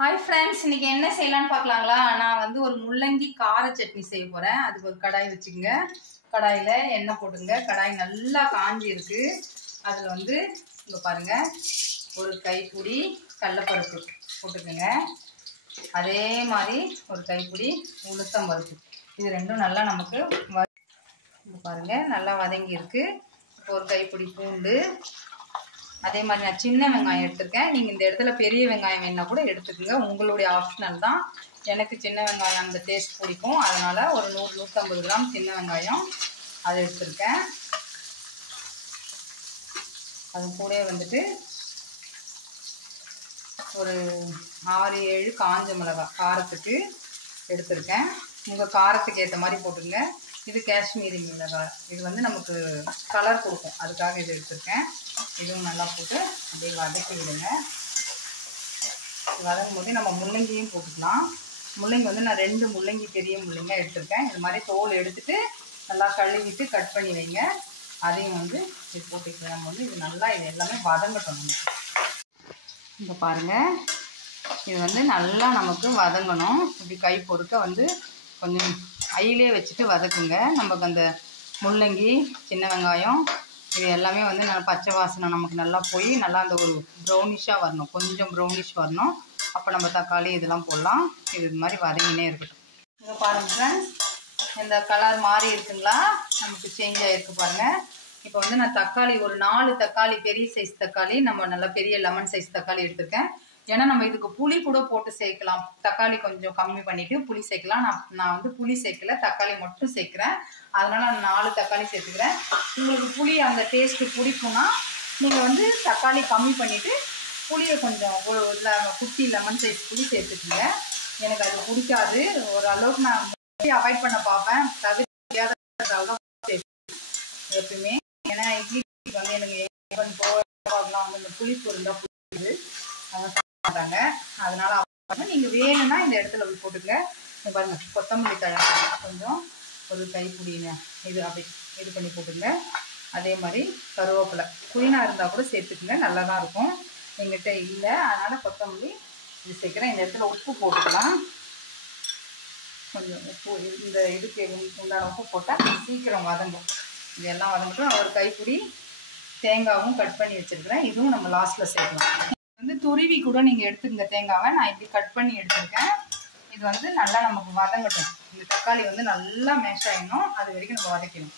Hi friends இன்னைக்கு என்ன செய்யலாம்னு பார்க்கலாங்களா நான் வந்து ஒரு முள்ளங்கி கார சட்னி செய்ய போறேன் அதுக்கு ஒரு கடாய் வச்சுங்க கடாயில எண்ணெய் போடுங்க கடாய் நல்லா காஞ்சி இருக்கு அதுல வந்து இங்க பாருங்க ஒரு கைப்பிடி கடலைப்பருப்பு போட்டுக்கங்க அதே மாதிரி ஒரு கைப்பிடி உளுத்தம் பருப்பு இது ரெண்டும் நல்லா நமக்கு இங்க பாருங்க நல்லா வதங்கி இருக்கு ஒரு கைப்பிடி பூண்டு அதே மாதிரி நான் சின்ன வெங்காயம் எடுத்துர்க்கேன் நீங்க இந்த இடத்துல பெரிய வெங்காயம் வேணா கூட எடுத்துக்கங்க உங்களுடைய ஆப்ஷனல் தான் எனக்கு சின்ன வெங்காயம் அந்த டேஸ்ட் பிடிக்கும் அதனால ஒரு 100-150 கிராம் சின்ன வெங்காயம் அதை எடுத்துர்க்கேன் அது கூடவே வந்துட்டு ஒரு 6-7 காஞ்ச மிளகாய் காரத்துக்கு எடுத்துர்க்கேன் உங்க காரத்துக்கு ஏத்த மாதிரி போட்டுங்க இது காஷ்மீரி மிளகாய் இது வந்து நமக்கு கலர் கொடுக்கும் அதுக்காக இது எடுத்துர்க்கேன் இதுவும் நல்லா போட்டு அப்படியே வதக்கி விடுங்க வதக்கும் போது நம்ம முள்ளங்கியும் போட்டுக்கலாம் முள்ளங்கி வந்து நான் 2 முள்ளங்கி பெரிய முள்ளங்கி எடுத்துருக்கேன் இது மாதிரி தோல் எடுத்துட்டு நல்லா கழுவிட்டு கட் பண்ணி வைங்க அதையும் வந்து இது போட்டுக்கலாம் நம்ம வந்து இது நல்லா இது எல்லாமே வதங்கட்டும் இங்க பாருங்க இது வந்து நல்லா நமக்கு வதங்கணும் இப்படி கை பொறுக்க வந்து கொஞ்சம் ஐயிலே வச்சுட்டு வதக்குங்க நமக்கு அந்த முள்ளங்கி சின்ன வெங்காயம் இது எல்லாமே வந்து நல்லா பச்சை வாசனை நமக்கு நல்லா போய் நல்லா அந்த ஒரு ப்ரௌனிஷாக வரணும் கொஞ்சம் ப்ரௌனிஷ் வரணும் அப்போ நம்ம தக்காளி இதெல்லாம் போடலாம் இது மாதிரி வதங்கினே இருக்கட்டும் இங்கே பாருங்க ஃப்ரெண்ட்ஸ் இந்த கலர் மாறி இருக்குங்களா நமக்கு சேஞ்ச் ஆகிருக்கு பாருங்கள் இப்போ வந்து நான் தக்காளி ஒரு 4 தக்காளி பெரிய சைஸ் தக்காளி நம்ம நல்லா பெரிய லெமன் சைஸ் தக்காளி எடுத்துருக்கேன் ஏன்னா நம்ம இதுக்கு புளி கூட போட்டு சேர்க்கலாம் தக்காளி கொஞ்சம் கம்மி பண்ணிட்டு புளி சேர்க்கலாம் நான் வந்து புளி சேர்க்கல தக்காளி மட்டும் சேர்க்குறேன் அதனால நான் 4 தக்காளி சேர்த்துக்கிறேன் உங்களுக்கு புளி அந்த டேஸ்ட் பிடிக்கும்னா நீங்கள் வந்து தக்காளி கம்மி பண்ணிட்டு புளியை கொஞ்சம் ஒரு குட்டி லெமன் சைஸ் புளி சேர்த்துக்கோங்க எனக்கு அது பிடிக்காது ஓரளவுக்கு நான் அவாய்ட் பண்ண பார்ப்பேன் தவிர்க்காத எப்பயுமே ஏன்னா இட்லி வந்து எனக்கு போகலாம் வந்து இந்த புளிப்பு இருந்தால் பிடிக்குது மாட்டாங்க அதனால நீங்க வேணும்னா இந்த இடத்துல போட்டுங்க பாருங்க கொத்தமல்லி தழை கொஞ்சம் ஒரு கைப்பிடி இது அப்படி இது பண்ணி போட்டுங்க அதே மாதிரி கருவேப்பிலை புதினா இருந்தால் கூட சேர்த்துக்குங்க நல்லா தான் இருக்கும் எங்கிட்ட இல்லை அதனால கொத்தமல்லி இது சேர்க்குறேன் இந்த இடத்துல உப்பு போட்டுக்கலாம் கொஞ்சம் உப்பு இந்த இதுக்கு உண்டான உப்பு போட்டால் சீக்கிரம் வதங்கும் இதெல்லாம் வதங்கட்டும் ஒரு கைப்பிடி தேங்காவும் கட் பண்ணி வச்சிருக்கிறேன் இதுவும் நம்ம லாஸ்ட்டில் சேர்க்கலாம் வந்து துருவி கூட நீங்கள் எடுத்துக்கங்க தேங்காவை நான் இப்படி கட் பண்ணி எடுத்துருக்கேன் இது வந்து நல்லா நமக்கு வதங்கட்டும் இந்த தக்காளி வந்து நல்லா மேஷ் ஆகிடணும் அது வரைக்கும் நம்ம வதக்கணும்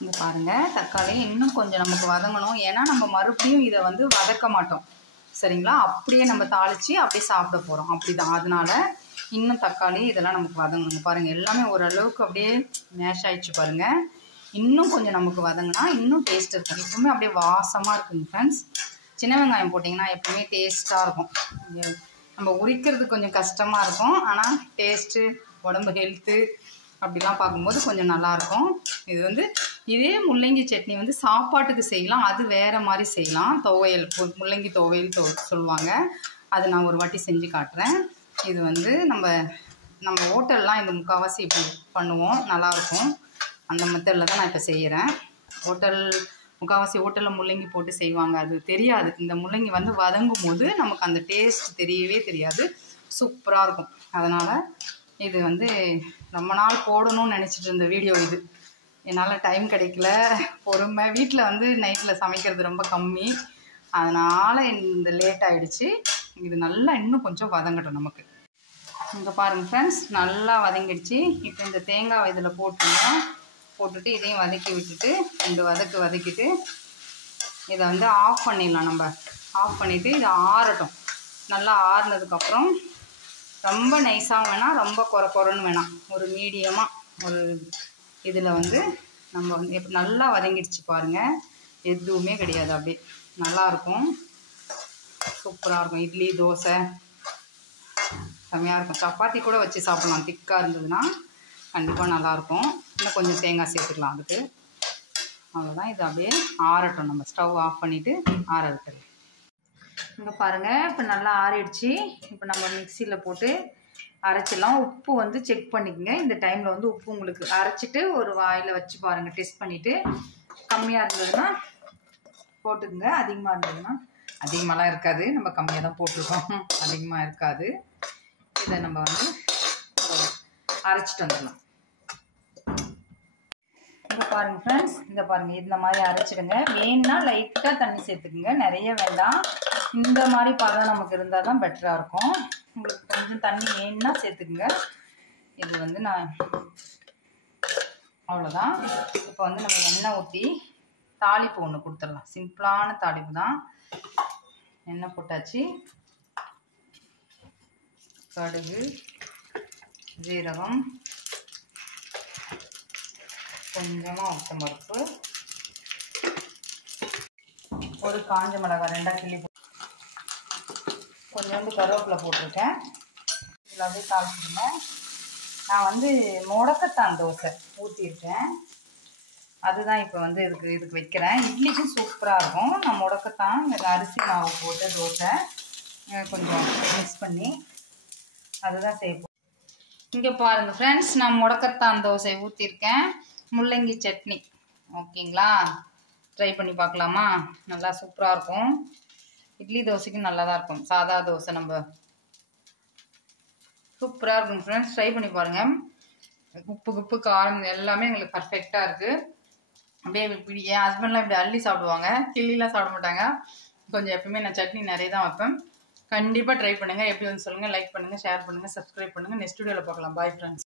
இங்கே பாருங்கள் தக்காளி இன்னும் கொஞ்சம் நமக்கு வதங்கணும் ஏன்னா நம்ம மறுபடியும் இதை வந்து வதக்க மாட்டோம் சரிங்களா அப்படியே நம்ம தாளித்து அப்படியே சாப்பிட போகிறோம் அப்படி தான் அதனால இன்னும் தக்காளி இதெல்லாம் நமக்கு வதங்கணும் பாருங்கள் எல்லாமே ஓரளவுக்கு அப்படியே மேஷ் ஆகிடுச்சு பாருங்கள் இன்னும் கொஞ்சம் நமக்கு வதங்கினா இன்னும் டேஸ்ட் இருக்கும் எப்பவுமே அப்படியே வாசமாக இருக்குங்க ஃப்ரெண்ட்ஸ் சின்ன வெங்காயம் போட்டிங்கன்னா எப்பவுமே டேஸ்ட்டாக இருக்கும் நம்ம உரிக்கிறது கொஞ்சம் கஷ்டமாக இருக்கும் ஆனால் டேஸ்ட்டு உடம்பு ஹெல்த்து அப்படிலாம் பார்க்கும்போது கொஞ்சம் நல்லாயிருக்கும் இது வந்து இதே முள்ளங்கி சட்னி வந்து சாப்பாட்டுக்கு செய்யலாம் அது வேறு மாதிரி செய்யலாம் துவையல் முள்ளங்கி துவையல் சொல்லுவாங்க அது நான் ஒரு வாட்டி செஞ்சு காட்டுறேன் இது வந்து நம்ம ஹோட்டல்லாம் இந்த முக்கால்வாசி இப்படி பண்ணுவோம் நல்லாயிருக்கும் அந்த மெத்தடில் தான் நான் இப்போ செய்கிறேன் முக்கால்வாசி ஹோட்டலில் முள்ளங்கி போட்டு செய்வாங்க அது தெரியாது இந்த முள்ளங்கி வந்து வதங்கும் போது நமக்கு அந்த டேஸ்ட் தெரியவே தெரியாது சூப்பராக இருக்கும் அதனால் இது வந்து ரொம்ப நாள் போடணும்னு நினச்சிட்டு இருந்த வீடியோ இது என்னால் டைம் கிடைக்கல பொறுமை வீட்டில் வந்து நைட்டில் சமைக்கிறது ரொம்ப கம்மி அதனால் இந்த லேட் ஆகிடுச்சு இது நல்லா இன்னும் கொஞ்சம் வதங்கட்டும் நமக்கு இங்கே பாருங்கள் ஃப்ரெண்ட்ஸ் நல்லா வதங்கிடுச்சு இப்போ இந்த தேங்காய் இதில் போட்டுட்டு இதையும் வதக்கி விட்டுட்டு இந்த வதக்கிட்டு இதை வந்து ஆஃப் பண்ணிடலாம் நம்ம ஆஃப் பண்ணிவிட்டு இதை ஆறட்டும் நல்லா ஆறுனதுக்கப்புறம் ரொம்ப நைஸாகவும் வேணாம் ரொம்ப குறைன்னு வேணாம் ஒரு மீடியமாக ஒரு இதில் வந்து நம்ம வந்து நல்லா வதங்கிடுச்சு பாருங்கள் எதுவுமே கிடையாது அப்படியே நல்லாயிருக்கும் சூப்பராக இருக்கும் இட்லி தோசை செம்மையாக இருக்கும் சப்பாத்தி கூட வச்சு சாப்பிட்லாம் திக்காக இருந்ததுன்னா கண்டிப்பாக நல்லாயிருக்கும் இன்னும் கொஞ்சம் தேங்காய் சேர்த்துக்கலாம் அதுக்கு அவ்வளோதான் இது அப்படியே ஆறட்டும் நம்ம ஸ்டவ் ஆஃப் பண்ணிவிட்டு ஆற வைக்கலாம் இங்கே பாருங்கள் இப்போ நல்லா ஆறிடுச்சு இப்போ நம்ம மிக்சியில் போட்டு அரைச்சிடலாம் உப்பு வந்து செக் பண்ணிக்கோங்க இந்த டைமில் வந்து உப்பு உங்களுக்கு அரைச்சிட்டு ஒரு வாயில் வச்சு பாருங்கள் டெஸ்ட் பண்ணிவிட்டு கம்மியாக இருந்ததுன்னா போட்டுக்குங்க அதிகமாக இருந்ததுன்னா அதிகமாகலாம் இருக்காது, நம்ம கம்மியாக தான் போட்டிருக்கோம், அதிகமாக இருக்காது. இதை நம்ம வந்து அரைச்சிட்டு வந்துடலாம். இங்கே பாருங்கள் ஃப்ரெண்ட்ஸ், இந்த பாருங்கள், இந்த மாதிரி அரைச்சிடுங்க. வேணும்னா லைட்டாக தண்ணி சேர்த்துக்குங்க, நிறைய வேண்டாம். இந்த மாதிரி பதம் நமக்கு இருந்தால் தான் பெட்டராக இருக்கும். உங்களுக்கு கொஞ்சம் தண்ணி வேணும்னா சேர்த்துக்குங்க. இது வந்து நான் அவ்வளோதான். இப்போ வந்து நம்ம எண்ணெய் ஊற்றி தாளிப்பு ஒன்று கொடுத்துடலாம். சிம்பிளான தாளிப்பு தான். எண்ணெய் போட்டாச்சு. கடுகு, ஜீரகம், கொஞ்சமாக உளுத்தம் பருப்பு, ஒரு காஞ்ச மிளகாய் 2 கிள்ளி கொஞ்சோண்டு கருவேப்பிலை போட்டிருக்கேன். இதில் அப்படியே தாளிச்சிடுங்க. நான் வந்து முடக்கத்தான் தோசை ஊற்றிருக்கேன், அதுதான் இப்போ வந்து இதுக்கு வைக்கிறேன். இட்லிக்கும் சூப்பராக இருக்கும். நான் முடக்கத்தான் இந்த அரிசி மாவு போட்ட தோசை கொஞ்சம் மிக்ஸ் பண்ணி அதுதான் செய்வோம். இங்கே பாருங்கள் ஃப்ரெண்ட்ஸ், நான் முடக்கத்தான் தோசை ஊற்றிருக்கேன். முள்ளங்கி சட்னி, ஓகேங்களா? ட்ரை பண்ணி பார்க்கலாமா? நல்லா சூப்பராக இருக்கும். இட்லி தோசைக்கும் நல்லா தான் இருக்கும். சாதா தோசை நம்ம சூப்பராக இருக்கும் ஃப்ரெண்ட்ஸ், ட்ரை பண்ணி பாருங்கள். உப்பு காரம் எல்லாமே எங்களுக்கு பர்ஃபெக்டாக இருக்குது. அப்படியே இப்படி என் ஹஸ்பண்ட்லாம் இப்படி அள்ளி சாப்பிடுவாங்க, கிள்ளிலாம் சாப்பிட மாட்டாங்க. கொஞ்சம் எப்பவுமே நான் சட்னி நிறைய தான் வைப்பேன். கண்டிப்பாக ட்ரை பண்ணுங்கள். எப்படி வந்து சொல்லுங்கள். லைக் பண்ணுங்கள், ஷேர் பண்ணுங்கள், சப்ஸ்கிரைப் பண்ணுங்கள். நெக்ஸ்ட் வீடியோவில் பார்க்கலாம். Bye friends.